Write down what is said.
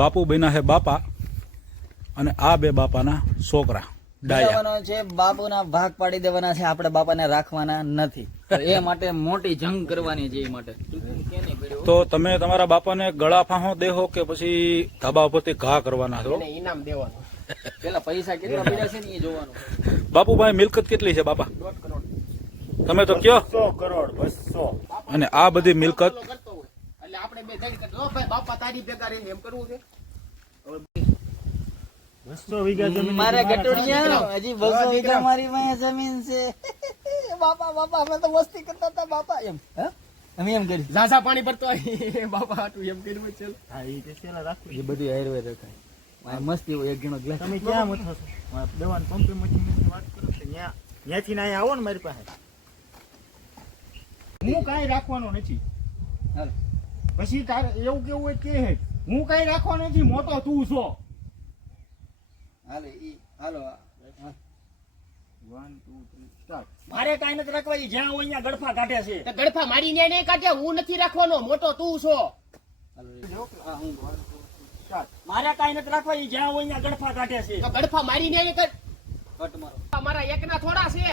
બાપુ બન્યા છે બાપા અને આ બે બાપાના છોકરા ડાયા છે. બાપુના ભાગ પાડી દેવાના છે, આપણે બાપાને રાખવાના નથી. તો એ માટે મોટી જંગ કરવાની છે. એ માટે તો તમે તમારા બાપાને ગળા ફાંહો દેહો કે પછી ધાબા ઉપરથી ઘા કરવાના છો? ઇનામ દેવાનું. પેલા પૈસા કેટલા પડ્યા છે ને એ જોવાનું. બાપુભાઈ મિલકત કેટલી છે બાપા? 1.5 કરોડ. તમે તો કયો 100 કરોડ 200. અને આ બધી મિલકત એટલે આપણે બે થઈ ભાઈ બાપા તારી ભેગા રહીને એમ કરવું છે. 200 વીઘા જમીન મારા ગટોડિયા હજી 200 વીઘા મારી પાસે જમીન છે. બાપા બાપા અમે તો મસ્તી કરતા હતા બાપા એમ. હે અમે એમ કરી ઝાઝા પાણી ભરતો બાપા હાટું એમ કર્યું છે. હા ઈ તે સેલા રાખવું. એ બધી આયુર્વેદ રખાય. આ મસ્તી હોય એક ગણો ગ્લાસ. તમે ક્યાં મથો છો? દવાન પંપી મશીનની વાત કરો છો ન્યા ન્યાથી ના આવો ને મારી પાસે. હું કાંઈ રાખવાનો નથી. હાલ પછી તારે એવું કેવું હોય કે હે હું કાંઈ રાખવાનો નથી, મોટો તું છો. હાલો ઈ હાલો 1 2 3 સ્ટાર્ટ. મારે કાંઈ નથી રાખવા, ઈ જ્યાં હોય અહીંયા ગડફા કાઢે છે. તો ગડફા મારી ન્યાય નહીં કાઢ્યા, હું નથી રાખવાનો, મોટો તું છો. હા હું મારે કાંઈ નથી રાખવા, ઈ જ્યાં હોય અહીંયા ગડફા કાઢે છે. તો ગડફા મારી ન્યાય નહીં કાઢ. કટ મારો. મારા એકના થોડા છે.